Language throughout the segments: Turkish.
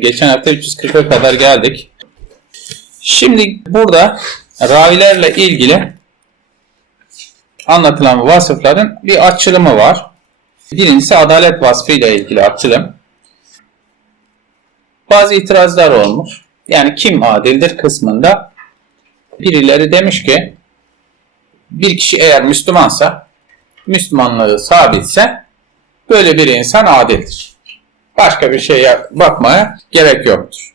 Geçen hafta 340'a kadar geldik. Şimdi burada ravilerle ilgili anlatılan vasıfların bir açılımı var. Birincisi adalet vasfıyla ilgili açılım. Bazı itirazlar olmuş. Yani kim adildir kısmında birileri demiş ki bir kişi eğer Müslümansa, Müslümanlığı sabitse böyle bir insan adildir. Başka bir şeye bakmaya gerek yoktur.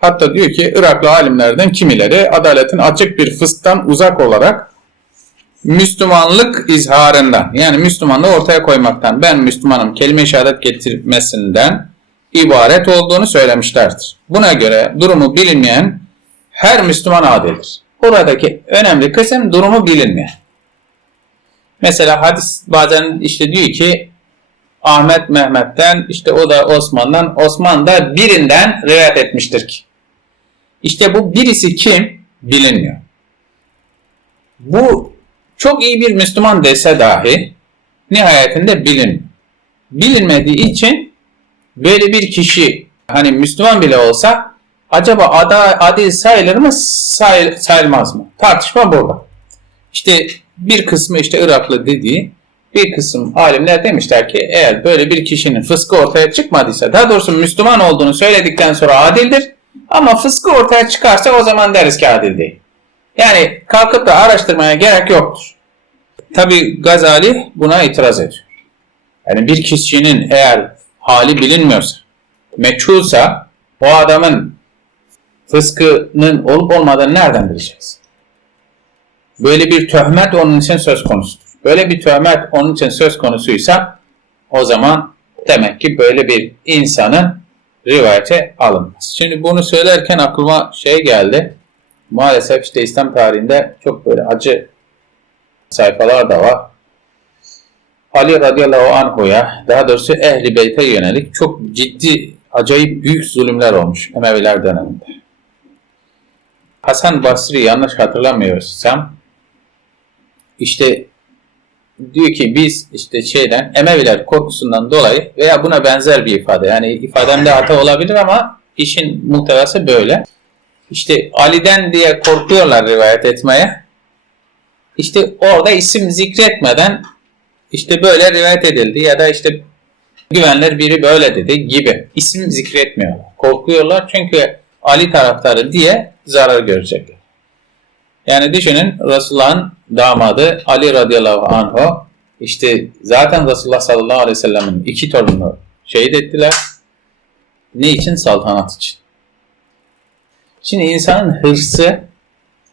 Hatta diyor ki Iraklı alimlerden kimileri adaletin açık bir fısktan uzak olarak Müslümanlık izharından yani Müslümanlığı ortaya koymaktan ben Müslümanım kelime-i şehadet getirmesinden ibaret olduğunu söylemişlerdir. Buna göre durumu bilinmeyen her Müslüman adildir. Buradaki önemli kısım durumu bilinmeyen. Mesela hadis bazen işte diyor ki Ahmet Mehmet'ten işte o da Osman'dan Osman da birinden rivayet etmiştir ki. İşte bu birisi kim bilinmiyor. Bu çok iyi bir Müslüman dese dahi nihayetinde bilinmiyor. Bilinmediği için böyle bir kişi hani Müslüman bile olsa acaba ada, adil sayılır mı sayıl, sayılmaz mı? Tartışma burada. İşte bir kısmı işte Iraklı dediği bir kısım alimler demişler ki eğer böyle bir kişinin fıskı ortaya çıkmadıysa daha doğrusu Müslüman olduğunu söyledikten sonra adildir ama fıskı ortaya çıkarsa o zaman deriz ki adil değil. Yani kalkıp da araştırmaya gerek yoktur. Tabi Gazali buna itiraz ediyor. Yani bir kişinin eğer hali bilinmiyorsa, meçhulsa o adamın fıskının olup olmadığını nereden bileceğiz? Böyle bir töhmet onun için söz konusudur. Böyle bir töhmet onun için söz konusuysa o zaman demek ki böyle bir insanın rivayete alınmaz. Şimdi bunu söylerken aklıma şey geldi. Maalesef işte İslam tarihinde çok böyle acı sayfalar da var. Ali radıyallahu anhu'ya daha doğrusu ehli beyte yönelik çok ciddi acayip büyük zulümler olmuş Emeviler döneminde. Hasan Basri yanlış hatırlamıyorsam işte diyor ki biz işte şeyden Emeviler korkusundan dolayı veya buna benzer bir ifade yani ifademde hata olabilir ama işin muhtevası böyle. İşte Ali'den diye korkuyorlar rivayet etmeye. İşte orada isim zikretmeden işte böyle rivayet edildi ya da işte güvenler biri böyle dedi gibi isim zikretmiyorlar. Korkuyorlar çünkü Ali taraftarı diye zarar görecekler. Yani düşünün Resulullah'ın damadı Ali radıyallahu anhu işte zaten Resulullah sallallahu aleyhi ve sellem'in iki torununu şehit ettiler. Ne için? Saltanat için. Şimdi insanın hırsı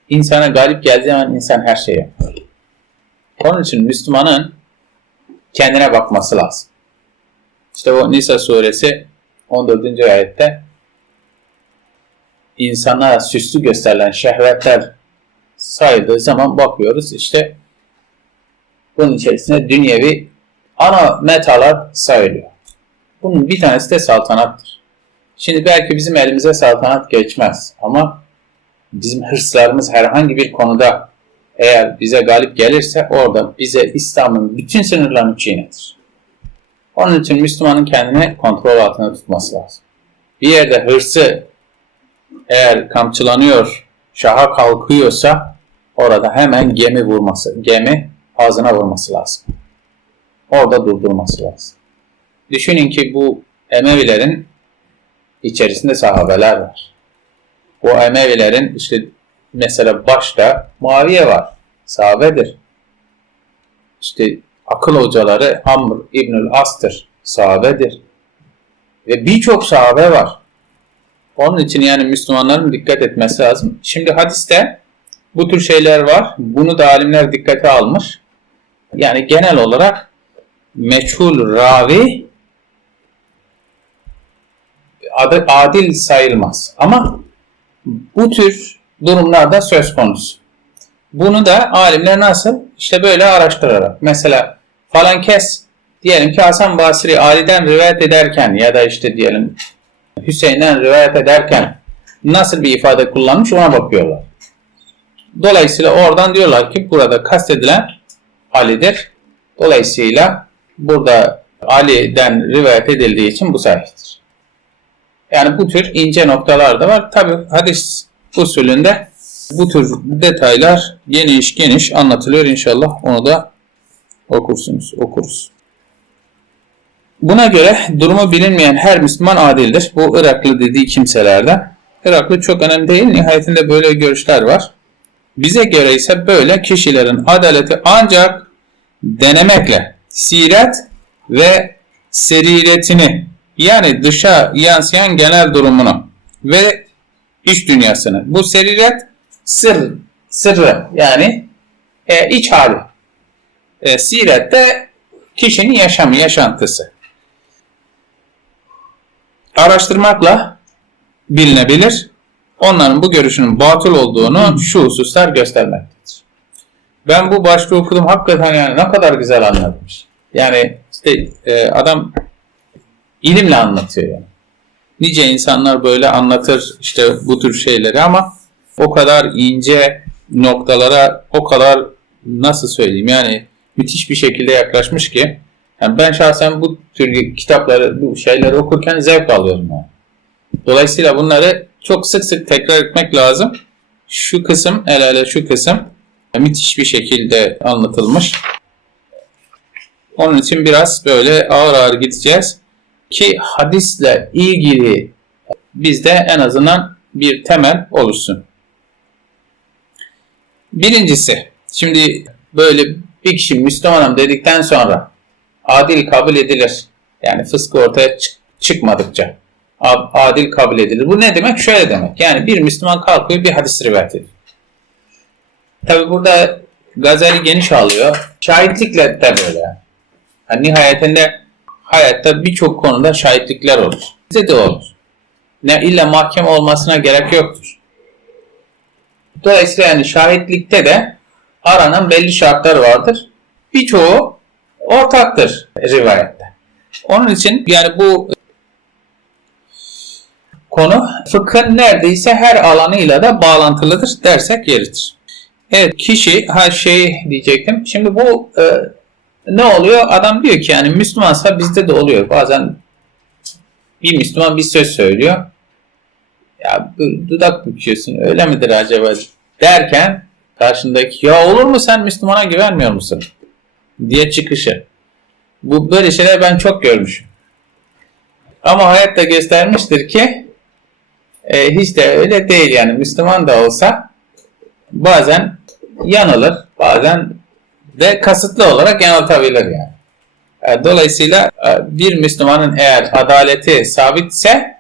insana galip geldiği zaman insan her şeyi yapar. Onun için Müslümanın kendine bakması lazım. İşte o Nisa suresi 14. ayette insana süslü gösterilen şehvetler sayıldığı zaman bakıyoruz işte bunun içerisinde dünyevi ana metalar sayılıyor. Bunun bir tanesi de saltanattır. Şimdi belki bizim elimize saltanat geçmez ama bizim hırslarımız herhangi bir konuda eğer bize galip gelirse orada bize İslam'ın bütün sınırlarını çiğnetir. Onun için Müslümanın kendini kontrol altında tutması lazım. Bir yerde hırsı eğer kamçılanıyor, şaha kalkıyorsa orada hemen gemi vurması, gemi ağzına vurması lazım. Orada durdurması lazım. Düşünün ki bu Emevilerin içerisinde sahabeler var. Bu Emevilerin işte mesela başta Muaviye var. Sahabedir. İşte akıl hocaları Amr İbnül As'tır. Sahabedir. Ve birçok sahabe var. Onun için yani Müslümanların dikkat etmesi lazım. Şimdi hadiste bu tür şeyler var. Bunu da alimler dikkate almış. Yani genel olarak meçhul ravi adil sayılmaz. Ama bu tür durumlarda söz konusu. Bunu da alimler nasıl? İşte böyle araştırarak. Mesela falan kes diyelim ki Hasan Basri Ali'den rivayet ederken ya da işte diyelim Hüseyin'den rivayet ederken nasıl bir ifade kullanmış ona bakıyorlar. Dolayısıyla oradan diyorlar ki burada kastedilen Ali'dir. Dolayısıyla burada Ali'den rivayet edildiği için bu sahihtir. Yani bu tür ince noktalar da var. Tabi hadis usulünde bu tür detaylar geniş geniş anlatılıyor inşallah. Onu da okursunuz, okuruz. Buna göre durumu bilinmeyen her Müslüman adildir. Bu Iraklı dediği kimselerden. Iraklı çok önemli değil. Nihayetinde böyle görüşler var. Bize göre ise böyle kişilerin adaleti ancak denemekle siret ve seriretini yani dışa yansıyan genel durumunu ve iç dünyasını. Bu seriret sır, sırrı yani e, iç hali. E, siret de kişinin yaşamı, yaşantısı. Araştırmakla bilinebilir. Onların bu görüşünün batıl olduğunu şu hususlar göstermektedir. Ben bu başlığı okudum hakikaten yani ne kadar güzel anlatmış. Yani işte e, adam ilimle anlatıyor yani. Nice insanlar böyle anlatır işte bu tür şeyleri ama o kadar ince noktalara o kadar nasıl söyleyeyim yani müthiş bir şekilde yaklaşmış ki yani ben şahsen bu tür kitapları, bu şeyleri okurken zevk alıyorum yani. Dolayısıyla bunları çok sık sık tekrar etmek lazım. Şu kısım, el ele şu kısım müthiş bir şekilde anlatılmış. Onun için biraz böyle ağır ağır gideceğiz ki hadisle ilgili bizde en azından bir temel oluşsun. Birincisi, şimdi böyle bir kişi Müslümanım dedikten sonra adil kabul edilir. Yani fıskı ortaya çık- çıkmadıkça adil kabul edilir. Bu ne demek? Şöyle demek. Yani bir Müslüman kalkıyor bir hadis rivayet ediyor. Tabi burada Gazali geniş alıyor. Şahitlikle de böyle. Yani nihayetinde hayatta birçok konuda şahitlikler olur. Bize de olur. Ne illa mahkeme olmasına gerek yoktur. Dolayısıyla yani şahitlikte de aranan belli şartlar vardır. Birçoğu ortaktır rivayette. Onun için yani bu konu fıkhın neredeyse her alanıyla da bağlantılıdır dersek yeridir. Evet kişi ha şey diyecektim. Şimdi bu e, ne oluyor? Adam diyor ki yani Müslümansa bizde de oluyor. Bazen bir Müslüman bir söz söylüyor. Ya dudak büküyorsun öyle midir acaba derken karşındaki ya olur mu sen Müslümana güvenmiyor musun? diye çıkışı. Bu böyle şeyler ben çok görmüşüm. Ama hayat da göstermiştir ki e, hiç de öyle değil yani Müslüman da olsa bazen yanılır, bazen de kasıtlı olarak yanıltabilir yani. E, dolayısıyla e, bir Müslümanın eğer adaleti sabitse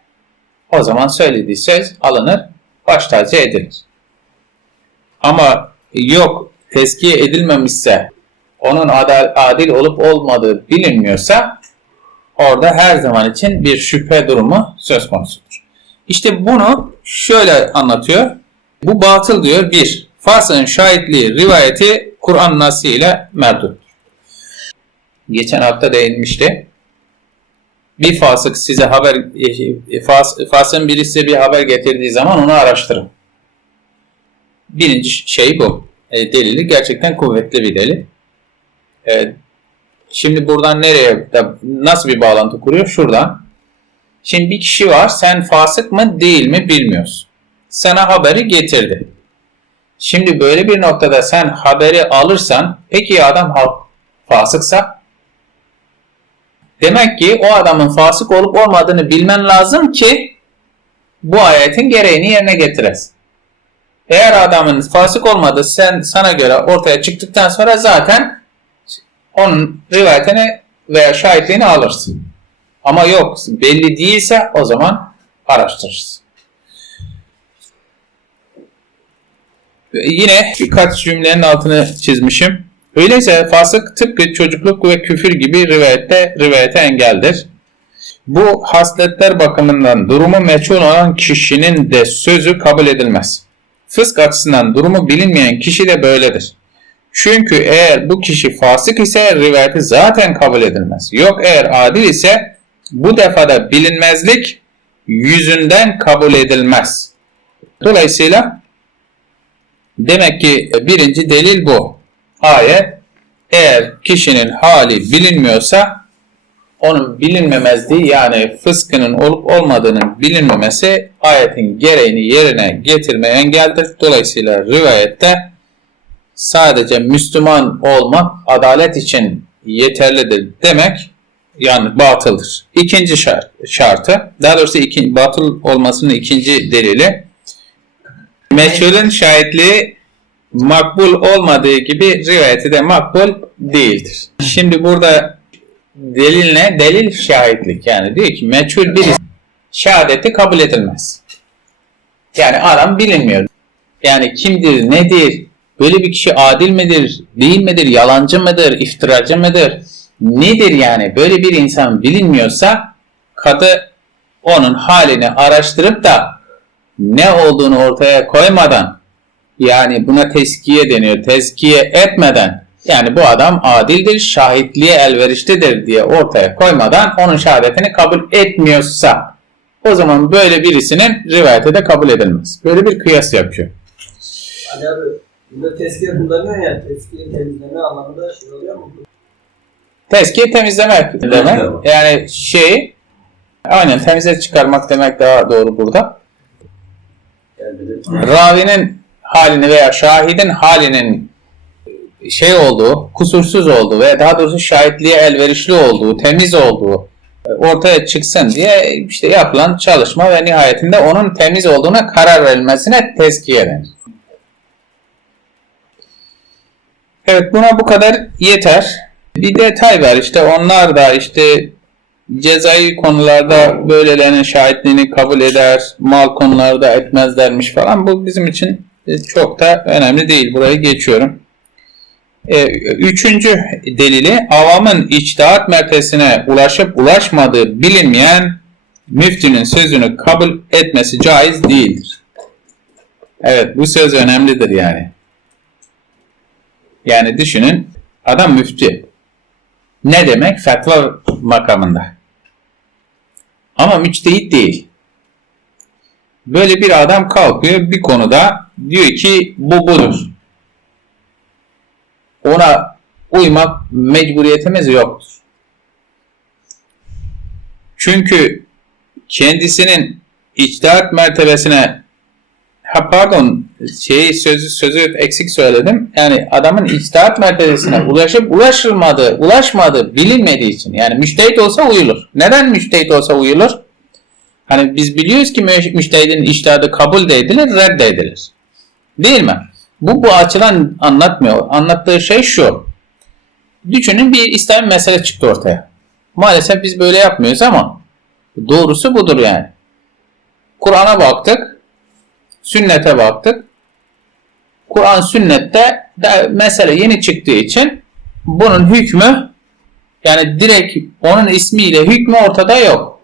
o zaman söylediği söz alınır, baş tacı edilir. Ama yok tezkiye edilmemişse, onun adil, adil olup olmadığı bilinmiyorsa orada her zaman için bir şüphe durumu söz konusudur. İşte bunu şöyle anlatıyor. Bu batıl diyor bir, fasığın şahitliği rivayeti Kur'an nası ile merduttur. Geçen hafta değinmişti. Bir fasık size haber, e, fas, fasığın biri bir haber getirdiği zaman onu araştırın. Birinci şey bu. E, delili gerçekten kuvvetli bir delil. E, şimdi buradan nereye, nasıl bir bağlantı kuruyor? Şuradan. Şimdi bir kişi var, sen fasık mı değil mi bilmiyorsun. Sana haberi getirdi. Şimdi böyle bir noktada sen haberi alırsan, peki ya adam fasıksa? Demek ki o adamın fasık olup olmadığını bilmen lazım ki bu ayetin gereğini yerine getiresin. Eğer adamın fasık olmadığı sen sana göre ortaya çıktıktan sonra zaten onun rivayetini veya şahitliğini alırsın. Ama yok belli değilse o zaman araştırırsın. Yine birkaç cümlenin altını çizmişim. Öyleyse fasık tıpkı çocukluk ve küfür gibi rivayette rivayete engeldir. Bu hasletler bakımından durumu meçhul olan kişinin de sözü kabul edilmez. Fısk açısından durumu bilinmeyen kişi de böyledir. Çünkü eğer bu kişi fasık ise rivayeti zaten kabul edilmez. Yok eğer adil ise bu defada bilinmezlik yüzünden kabul edilmez. Dolayısıyla demek ki birinci delil bu. Ayet eğer kişinin hali bilinmiyorsa onun bilinmemezliği yani fıskının olup olmadığının bilinmemesi ayetin gereğini yerine getirmeye engeldir. Dolayısıyla rivayette sadece Müslüman olmak adalet için yeterlidir demek yani batıldır. İkinci şart, şartı, daha doğrusu ikinci, batıl olmasının ikinci delili meçhulün şahitliği makbul olmadığı gibi rivayeti de makbul değildir. Şimdi burada delil ne? Delil şahitlik. Yani diyor ki meçhul birisi şehadeti kabul edilmez. Yani adam bilinmiyor. Yani kimdir, nedir? Böyle bir kişi adil midir, değil midir, yalancı mıdır, iftiracı mıdır? Nedir yani? Böyle bir insan bilinmiyorsa kadı onun halini araştırıp da ne olduğunu ortaya koymadan yani buna teskiye deniyor. Tezkiye etmeden yani bu adam adildir, şahitliğe elverişlidir diye ortaya koymadan onun şehadetini kabul etmiyorsa o zaman böyle birisinin rivayeti de kabul edilmez. Böyle bir kıyas yapıyor. Ali abi burada tezkiye kullanıyor ya tezkiye temizleme anlamında şey oluyor mu? Tezkiye temizlemek demek. Tamam. Yani şey aynen temize çıkarmak demek daha doğru burada. Yani ravinin halini veya şahidin halinin şey olduğu, kusursuz olduğu ve daha doğrusu şahitliğe elverişli olduğu, temiz olduğu ortaya çıksın diye işte yapılan çalışma ve nihayetinde onun temiz olduğuna karar verilmesine tezkiye denir. Evet buna bu kadar yeter. Bir detay var işte onlar da işte cezai konularda böylelerinin şahitliğini kabul eder, mal konularda etmezlermiş falan. Bu bizim için e, çok da önemli değil. Burayı geçiyorum. E, Üçüncü delili avamın içtihat mertesine ulaşıp ulaşmadığı bilinmeyen müftünün sözünü kabul etmesi caiz değildir. Evet bu söz önemlidir yani. Yani düşünün adam müftü. Ne demek? Fetva makamında. Ama müçtehit değil. Böyle bir adam kalkıyor bir konuda diyor ki bu budur. Ona uymak mecburiyetimiz yoktur. Çünkü kendisinin içtihat mertebesine ha pardon şeyi sözü sözü eksik söyledim. Yani adamın içtihat mertebesine ulaşıp ulaşılmadığı, ulaşmadığı bilinmediği için. Yani müştehit olsa uyulur. Neden müştehit olsa uyulur? Hani biz biliyoruz ki mü- müştehidin içtihadı kabul de edilir, reddedilir. Değil mi? Bu bu açıdan anlatmıyor. Anlattığı şey şu. Düşünün bir İslami mesele çıktı ortaya. Maalesef biz böyle yapmıyoruz ama doğrusu budur yani. Kur'an'a baktık, sünnete baktık. Kur'an sünnette de mesele yeni çıktığı için bunun hükmü yani direkt onun ismiyle hükmü ortada yok.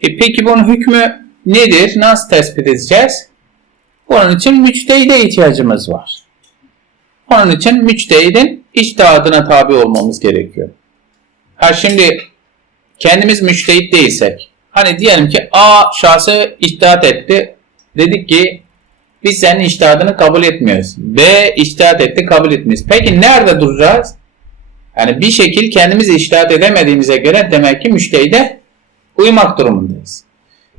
E peki bunun hükmü nedir? Nasıl tespit edeceğiz? Bunun için müçtehide ihtiyacımız var. Onun için müçtehidin içtihadına tabi olmamız gerekiyor. Ha şimdi kendimiz müçtehit değilsek, hani diyelim ki A şahsı içtihat etti, dedik ki biz senin içtihadını kabul etmiyoruz. B içtihat etti, kabul etmiyoruz. Peki nerede duracağız? Yani bir şekil kendimiz içtihat edemediğimize göre demek ki müştehide uymak durumundayız.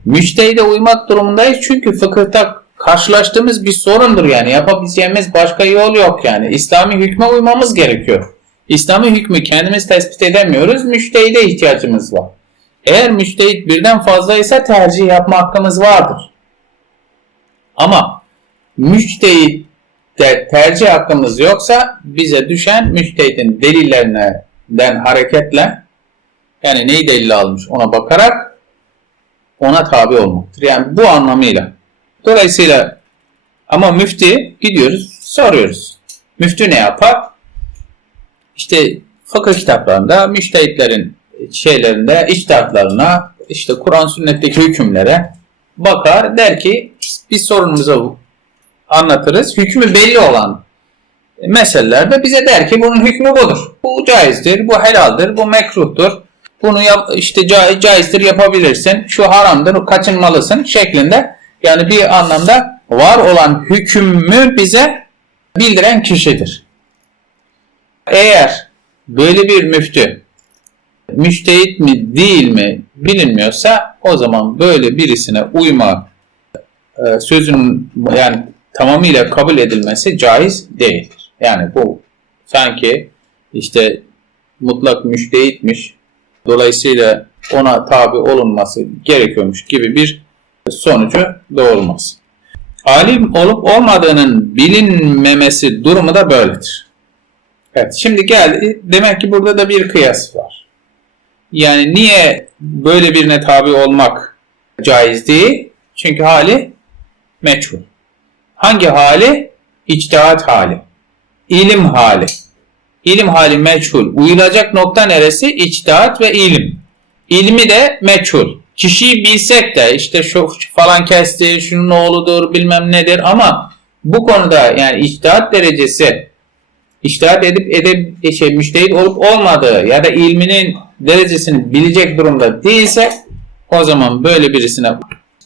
Müçtehide uymak durumundayız çünkü fıkıhta karşılaştığımız bir sorundur yani. Yapabileceğimiz başka yol yok yani. İslami hükme uymamız gerekiyor. İslami hükmü kendimiz tespit edemiyoruz. Müştehide ihtiyacımız var. Eğer müştehit birden fazlaysa tercih yapma hakkımız vardır. Ama müştehit de tercih hakkımız yoksa bize düşen müştehidin delillerinden hareketle yani neyi delil almış ona bakarak ona tabi olmaktır. Yani bu anlamıyla. Dolayısıyla ama müfti gidiyoruz soruyoruz. Müftü ne yapar? İşte fıkıh kitaplarında müştehitlerin şeylerinde içtihatlarına işte Kur'an sünnetteki hükümlere bakar der ki biz sorunumuzu anlatırız. Hükmü belli olan meselelerde bize der ki bunun hükmü budur. Bu caizdir, bu helaldir, bu mekruhtur. Bunu yap, işte ca- caizdir yapabilirsin, şu haramdır, kaçınmalısın şeklinde yani bir anlamda var olan hükmü bize bildiren kişidir. Eğer böyle bir müftü müştehit mi değil mi bilinmiyorsa o zaman böyle birisine uyma e, sözünün yani tamamıyla kabul edilmesi caiz değildir. Yani bu sanki işte mutlak müştehitmiş dolayısıyla ona tabi olunması gerekiyormuş gibi bir sonucu doğurmaz. Alim olup olmadığının bilinmemesi durumu da böyledir. Evet şimdi geldi. Demek ki burada da bir kıyas var. Yani niye böyle birine tabi olmak caiz değil? Çünkü hali meçhul. Hangi hali? İçtihat hali. İlim hali. İlim hali meçhul. Uyulacak nokta neresi? İçtihat ve ilim. İlmi de meçhul. Kişiyi bilsek de işte şu falan kesti, şunun oğludur bilmem nedir ama bu konuda yani içtihat derecesi içtihat edip edip şey, müştehit olup olmadığı ya da ilminin derecesini bilecek durumda değilse o zaman böyle birisine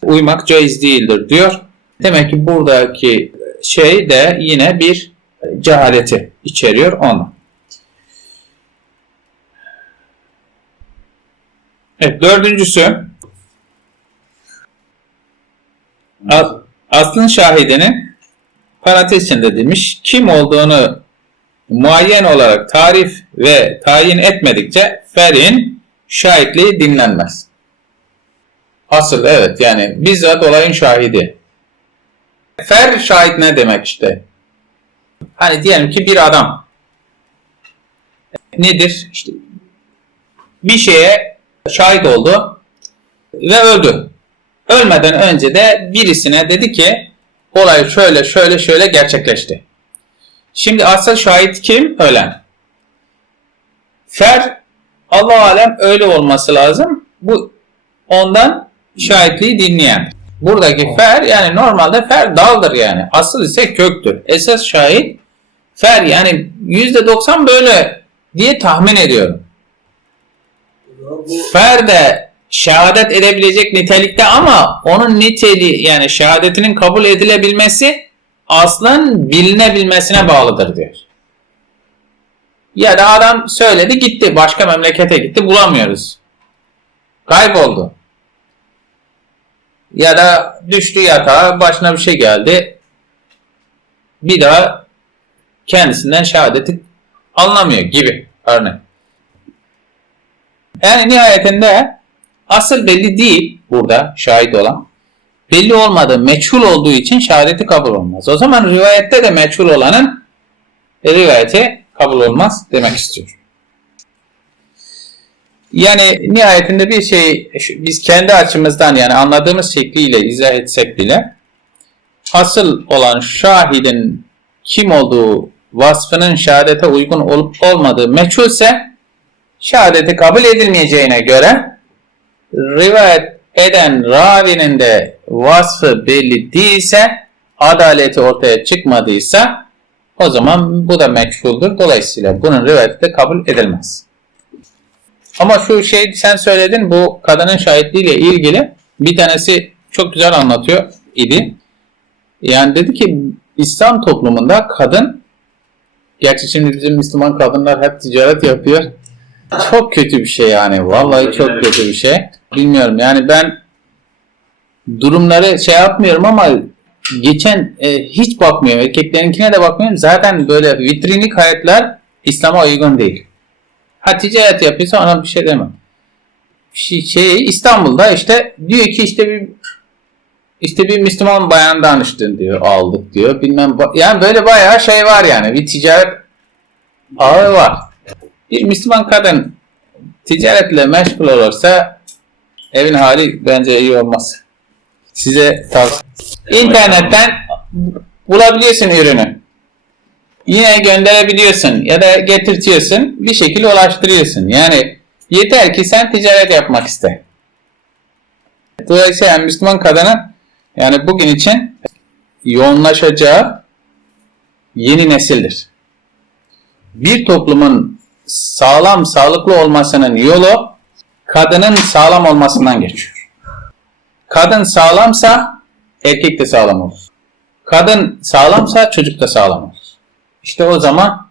uymak caiz değildir diyor. Demek ki buradaki şey de yine bir cehaleti içeriyor onu. Evet dördüncüsü as- aslın şahidinin parantez içinde demiş kim olduğunu muayyen olarak tarif ve tayin etmedikçe ferin şahitliği dinlenmez. Asıl evet yani bizzat olayın şahidi. Fer şahit ne demek işte? Hani diyelim ki bir adam nedir? İşte bir şeye şahit oldu ve öldü. Ölmeden önce de birisine dedi ki olay şöyle şöyle şöyle gerçekleşti. Şimdi asıl şahit kim? Ölen. Fer Allah alem öyle olması lazım. Bu ondan şahitliği dinleyen. Buradaki fer yani normalde fer daldır yani. Asıl ise köktür. Esas şahit fer yani %90 böyle diye tahmin ediyorum. Fer de şehadet edebilecek nitelikte ama onun niteliği yani şehadetinin kabul edilebilmesi aslın bilinebilmesine bağlıdır diyor. Ya da adam söyledi gitti başka memlekete gitti bulamıyoruz. Kayboldu. Ya da düştü yatağa başına bir şey geldi. Bir daha kendisinden şehadeti anlamıyor gibi örnek. Yani nihayetinde asıl belli değil burada şahit olan. Belli olmadığı, meçhul olduğu için şehadeti kabul olmaz. O zaman rivayette de meçhul olanın rivayeti kabul olmaz demek istiyor. Yani nihayetinde bir şey biz kendi açımızdan yani anladığımız şekliyle izah etsek bile asıl olan şahidin kim olduğu vasfının şehadete uygun olup olmadığı meçhulse şehadeti kabul edilmeyeceğine göre rivayet eden ravinin de vasfı belli değilse adaleti ortaya çıkmadıysa o zaman bu da meçhuldür. Dolayısıyla bunun rivayeti de kabul edilmez. Ama şu şey sen söyledin bu kadının şahitliğiyle ilgili bir tanesi çok güzel anlatıyor idi. Yani dedi ki İslam toplumunda kadın gerçi şimdi bizim Müslüman kadınlar hep ticaret yapıyor. Çok kötü bir şey yani. Vallahi çok kötü bir şey. Bilmiyorum yani ben durumları şey yapmıyorum ama geçen e, hiç bakmıyorum. Erkeklerinkine de bakmıyorum. Zaten böyle vitrinlik hayatlar İslam'a uygun değil. Ha ticaret yapıyorsa ona bir şey demem. Şey, şey İstanbul'da işte diyor ki işte bir işte bir Müslüman bayan danıştın diyor aldık diyor bilmem yani böyle bayağı şey var yani bir ticaret ağı var. Bir Müslüman kadın ticaretle meşgul olursa evin hali bence iyi olmaz. Size tavsiye. İnternetten bulabiliyorsun ürünü. Yine gönderebiliyorsun ya da getirtiyorsun. Bir şekilde ulaştırıyorsun. Yani yeter ki sen ticaret yapmak iste. Dolayısıyla Müslüman kadının yani bugün için yoğunlaşacağı yeni nesildir. Bir toplumun sağlam, sağlıklı olmasının yolu kadının sağlam olmasından geçiyor. Kadın sağlamsa erkek de sağlam olur. Kadın sağlamsa çocuk da sağlam olur. İşte o zaman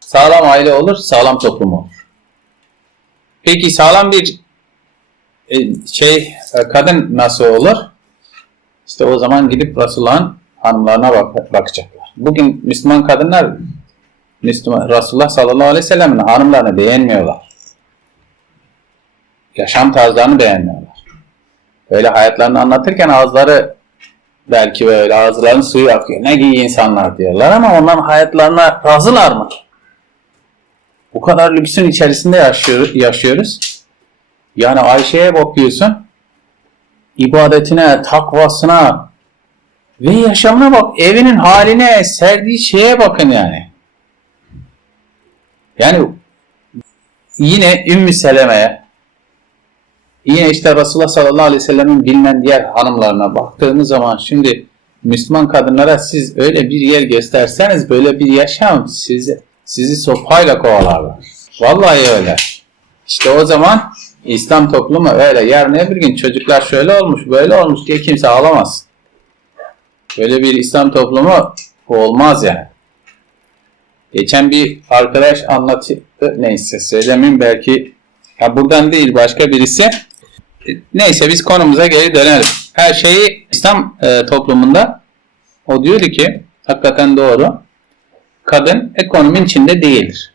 sağlam aile olur, sağlam toplum olur. Peki sağlam bir e, şey e, kadın nasıl olur? İşte o zaman gidip Resulullah'ın hanımlarına bak bakacaklar. Bugün Müslüman kadınlar Müslüman Resulullah sallallahu aleyhi ve sellem'in hanımlarını beğenmiyorlar. Yaşam tarzlarını beğenmiyorlar. Böyle hayatlarını anlatırken ağızları belki böyle ağızlarının suyu akıyor. Ne iyi insanlar diyorlar ama onların hayatlarına razılar mı? Bu kadar lüksün içerisinde yaşıyor, yaşıyoruz. Yani Ayşe'ye bakıyorsun. ibadetine, takvasına ve yaşamına bak. Evinin haline, serdiği şeye bakın yani. Yani yine Ümmü Seleme'ye yine işte Resulullah sallallahu aleyhi ve sellemin bilinen diğer hanımlarına baktığımız zaman şimdi Müslüman kadınlara siz öyle bir yer gösterseniz böyle bir yaşam sizi, sizi sopayla kovalarlar. Vallahi öyle. İşte o zaman İslam toplumu öyle yarın öbür gün çocuklar şöyle olmuş böyle olmuş diye kimse ağlamaz. Böyle bir İslam toplumu olmaz yani. Geçen bir arkadaş anlatıyor. Neyse söylemeyeyim belki ya buradan değil başka birisi. Neyse biz konumuza geri dönelim. Her şeyi İslam e, toplumunda o diyordu ki hakikaten doğru. Kadın ekonominin içinde değildir.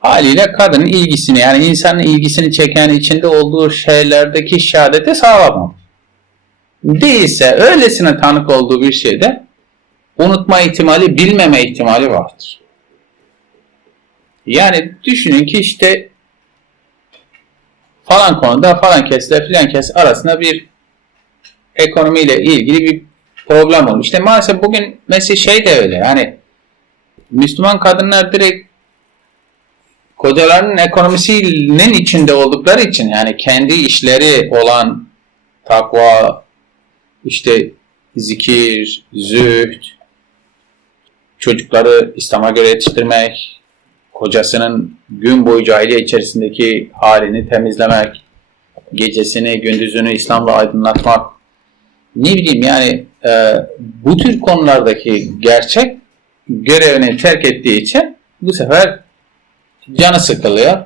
Haliyle kadının ilgisini yani insanın ilgisini çeken içinde olduğu şeylerdeki şehadete sağlamam. Değilse öylesine tanık olduğu bir şeyde unutma ihtimali, bilmeme ihtimali vardır. Yani düşünün ki işte falan konuda falan kesle filan kes arasında bir ekonomiyle ilgili bir problem olmuş. İşte maalesef bugün mesela şey de öyle yani Müslüman kadınlar direkt kocalarının ekonomisinin içinde oldukları için yani kendi işleri olan takva, işte zikir, zühd, çocukları İslam'a göre yetiştirmek, kocasının gün boyu cahiliye içerisindeki halini temizlemek, gecesini, gündüzünü İslam'la aydınlatmak, ne bileyim yani e, bu tür konulardaki gerçek görevini terk ettiği için bu sefer canı sıkılıyor.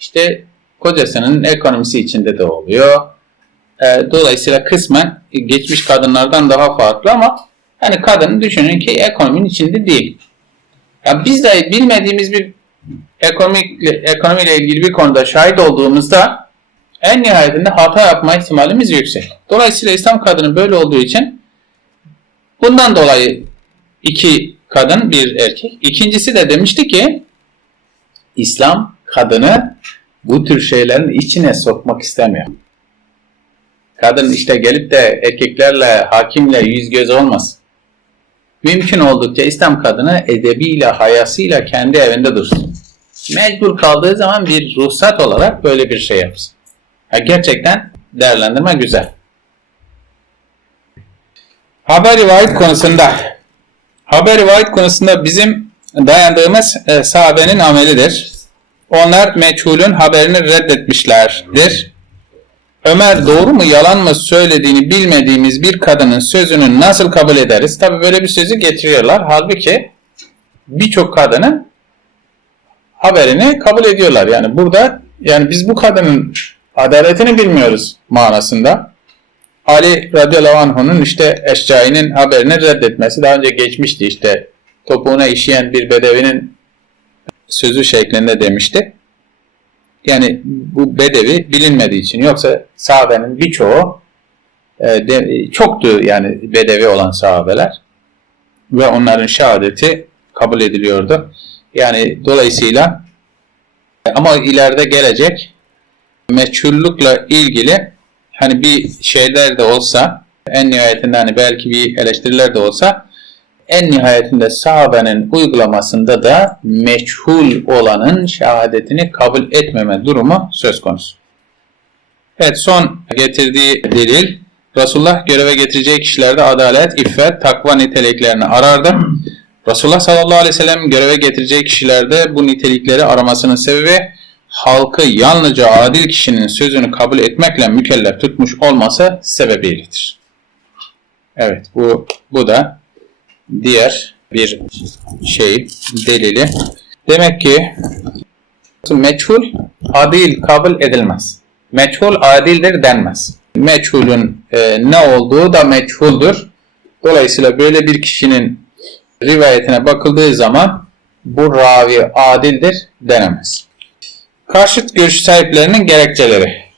İşte kocasının ekonomisi içinde de oluyor. E, dolayısıyla kısmen geçmiş kadınlardan daha farklı ama hani kadın düşünün ki ekonominin içinde değil. Ya biz de bilmediğimiz bir ekonomik ekonomiyle ilgili bir konuda şahit olduğumuzda en nihayetinde hata yapma ihtimalimiz yüksek. Dolayısıyla İslam kadını böyle olduğu için bundan dolayı iki kadın bir erkek. İkincisi de demişti ki İslam kadını bu tür şeylerin içine sokmak istemiyor. Kadın işte gelip de erkeklerle, hakimle yüz göz olmasın. Mümkün oldukça İslam kadını edebiyle, hayasıyla kendi evinde dursun. Mecbur kaldığı zaman bir ruhsat olarak böyle bir şey yapsın. Ha, gerçekten değerlendirme güzel. Haber rivayet konusunda haber rivayet konusunda bizim dayandığımız e, sahabenin amelidir. Onlar meçhulün haberini reddetmişlerdir. Ömer doğru mu yalan mı söylediğini bilmediğimiz bir kadının sözünü nasıl kabul ederiz? Tabi böyle bir sözü getiriyorlar. Halbuki birçok kadının haberini kabul ediyorlar. Yani burada yani biz bu kadının adaletini bilmiyoruz manasında. Ali radıyallahu anh'unun işte Eşcai'nin haberini reddetmesi daha önce geçmişti işte topuğuna işeyen bir bedevinin sözü şeklinde demişti. Yani bu bedevi bilinmediği için yoksa sahabenin birçoğu e, de, çoktu yani bedevi olan sahabeler ve onların şehadeti kabul ediliyordu. Yani dolayısıyla ama ileride gelecek meçhullukla ilgili hani bir şeyler de olsa en nihayetinde hani belki bir eleştiriler de olsa en nihayetinde sahabenin uygulamasında da meçhul olanın şehadetini kabul etmeme durumu söz konusu. Evet son getirdiği delil Resulullah göreve getireceği kişilerde adalet, iffet, takva niteliklerini arardı. Resulullah sallallahu aleyhi ve sellem göreve getireceği kişilerde bu nitelikleri aramasının sebebi halkı yalnızca adil kişinin sözünü kabul etmekle mükellef tutmuş olması sebebiyledir. Evet bu bu da diğer bir şey delili. Demek ki Meçhul adil kabul edilmez. Meçhul adildir denmez. Meçhulün e, ne olduğu da meçhuldür. Dolayısıyla böyle bir kişinin rivayetine bakıldığı zaman bu ravi adildir denemez. Karşıt görüş sahiplerinin gerekçeleri.